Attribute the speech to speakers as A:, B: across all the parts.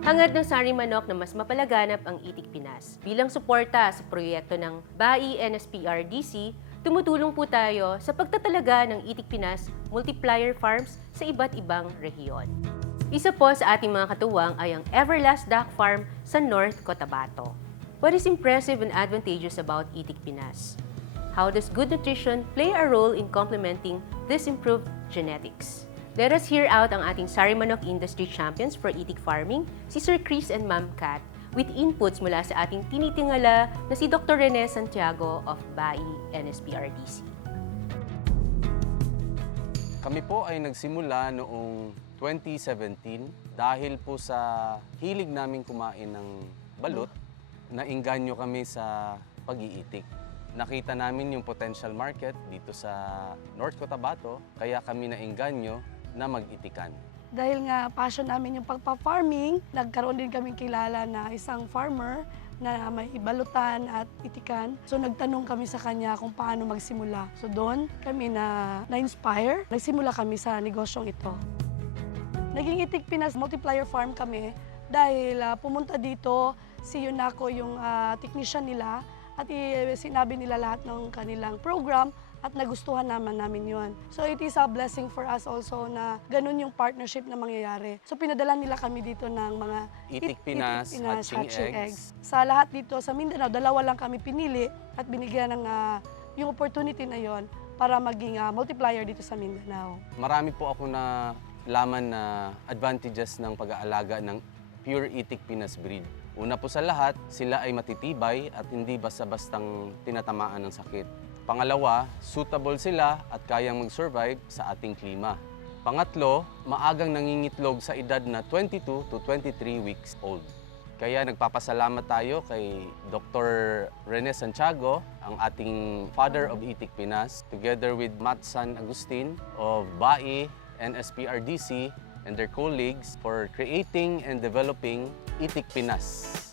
A: Hangad ng Sari Manok na mas mapalaganap ang Itik Pinas. Bilang suporta sa proyekto ng BAI NSPRDC, tumutulong po tayo sa pagtatalaga ng Itik Pinas multiplier farms sa iba't ibang rehiyon. Isa po sa ating mga katuwang ay ang Everlast Duck Farm sa North Cotabato. What is impressive and advantageous about Itik Pinas? How does good nutrition play a role in complementing this improved genetics? Let us hear out ang ating Sari Manok Industry Champions for Itik Farming, si Sir Chris and Ma'am Kat, with inputs mula sa ating tinitingala na si Dr. Rene Santiago of BAI NSPRDC.
B: Kami po ay nagsimula noong 2017 dahil po sa hilig naming kumain ng balut, nainganyo kami sa pag-iitik. Nakita namin yung potential market dito sa North Cotabato, kaya kami nainganyo na mag-itikan.
C: Dahil nga passion namin yung pagpa-farming, nagkaroon din kaming kilala na isang farmer na may balutan at itikan. So nagtanong kami sa kanya kung paano magsimula. So doon kami na na-inspire. Nagsimula kami sa negosyong ito. Naging Itik Pinas Multiplier Farm kami dahil ah, pumunta dito si Yunako yung ah, technician nila at i- sinabi nila lahat ng kanilang program at nagustuhan naman namin yon. So it is a blessing for us also na ganun yung partnership na mangyayari. So pinadala nila kami dito ng mga
B: Itik
C: it-
B: Pinas, hatching eggs.
C: Sa lahat dito sa Mindanao, dalawa lang kami pinili at binigyan ng ah, yung opportunity na yon para maging ah, multiplier dito sa Mindanao.
B: Marami po ako na laman na advantages ng pag-aalaga ng pure itik Pinas breed. Una po sa lahat, sila ay matitibay at hindi basta-bastang tinatamaan ng sakit. Pangalawa, suitable sila at kayang mag-survive sa ating klima. Pangatlo, maagang nangingitlog sa edad na 22 to 23 weeks old. Kaya nagpapasalamat tayo kay Dr. Rene Santiago, ang ating father of Itik Pinas, together with Matt San Agustin of BAI and SPRDC and their colleagues for creating and developing Itik Pinas.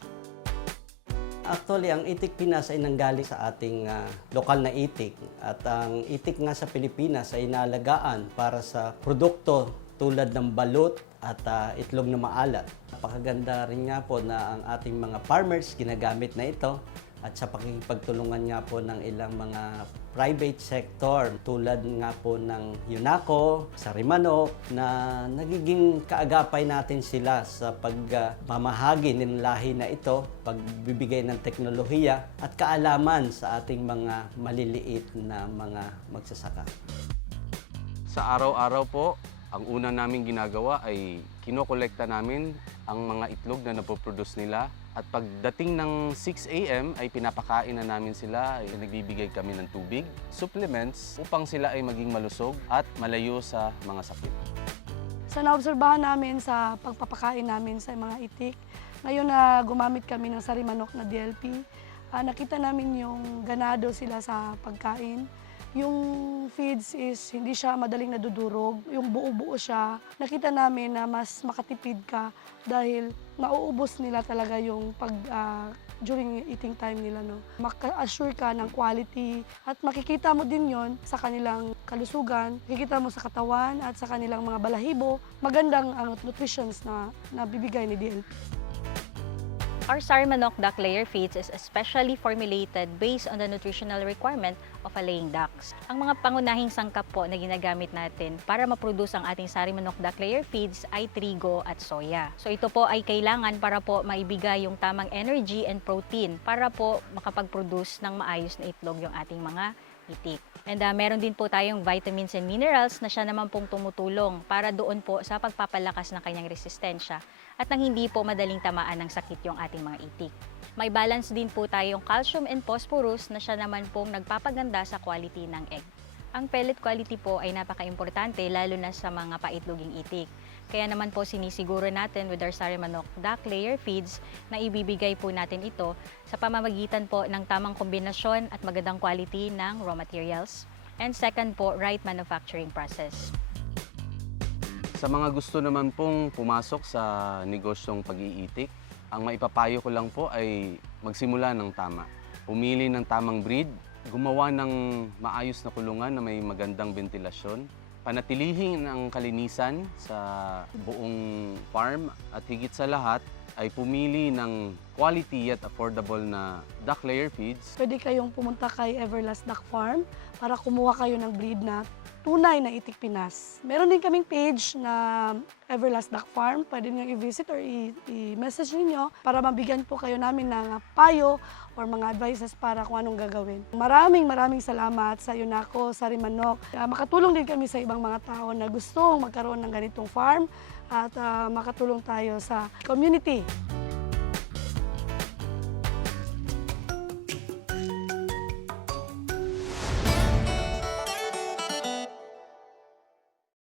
D: Actually, ang itik Pinas ay nanggaling sa ating ah, lokal na itik. At ang itik nga sa Pilipinas ay inalagaan para sa produkto tulad ng balut at ah, itlog na maalat. Napakaganda rin nga po na ang ating mga farmers ginagamit na ito at sa pakikipagtulungan nga po ng ilang mga private sector tulad nga po ng UNACO, sa Rimano na nagiging kaagapay natin sila sa pagmamahagi ng lahi na ito, pagbibigay ng teknolohiya at kaalaman sa ating mga maliliit na mga magsasaka.
B: Sa araw-araw po, ang una namin ginagawa ay kinokolekta namin ang mga itlog na napoproduce nila. At pagdating ng 6 a.m. ay pinapakain na namin sila, ay nagbibigay kami ng tubig, supplements, upang sila ay maging malusog at malayo sa mga sakit.
C: Sa naobserbahan namin sa pagpapakain namin sa mga itik, ngayon na gumamit kami ng sarimanok na DLP, ah, nakita namin yung ganado sila sa pagkain. Yung feeds is hindi siya madaling nadudurog, yung buo-buo siya. Nakita namin na mas makatipid ka dahil nauubos nila talaga yung pag ah, during eating time nila no. Maka-assure ka ng quality at makikita mo din yon sa kanilang kalusugan, makikita mo sa katawan at sa kanilang mga balahibo, magandang ang nutritions na nabibigay ni DLP.
E: Our Sarmanok duck layer feeds is especially formulated based on the nutritional requirement of a laying ducks. Ang mga pangunahing sangkap po na ginagamit natin para ma-produce ang ating Sarmanok duck layer feeds ay trigo at soya. So ito po ay kailangan para po maibigay yung tamang energy and protein para po makapag-produce ng maayos na itlog yung ating mga itik. And uh, meron din po tayong vitamins and minerals na siya naman pong tumutulong para doon po sa pagpapalakas ng kanyang resistensya at nang hindi po madaling tamaan ng sakit yung ating mga itik. May balance din po tayong calcium and phosphorus na siya naman pong nagpapaganda sa quality ng egg. Ang pellet quality po ay napaka-importante lalo na sa mga paitloging itik. Kaya naman po sinisiguro natin with our Sarimanok duck layer feeds na ibibigay po natin ito sa pamamagitan po ng tamang kombinasyon at magandang quality ng raw materials. And second po, right manufacturing process.
B: Sa mga gusto naman pong pumasok sa negosyong pag-iitik, ang maipapayo ko lang po ay magsimula ng tama. Pumili ng tamang breed, gumawa ng maayos na kulungan na may magandang ventilasyon, panatilihin ang kalinisan sa buong farm at higit sa lahat, ay pumili ng quality yet affordable na duck layer feeds
C: Pwede kayong pumunta kay Everlast Duck Farm para kumuha kayo ng breed na tunay na itik Pinas. Meron din kaming page na Everlast Duck Farm. Pwede niyo i-visit or i-message ninyo para mabigyan po kayo namin ng payo or mga advices para kung anong gagawin. Maraming maraming salamat sa UNACO, sa Rimanok. Ah, makatulong din kami sa ibang mga tao na gustong magkaroon ng ganitong farm at ah, makatulong tayo sa community.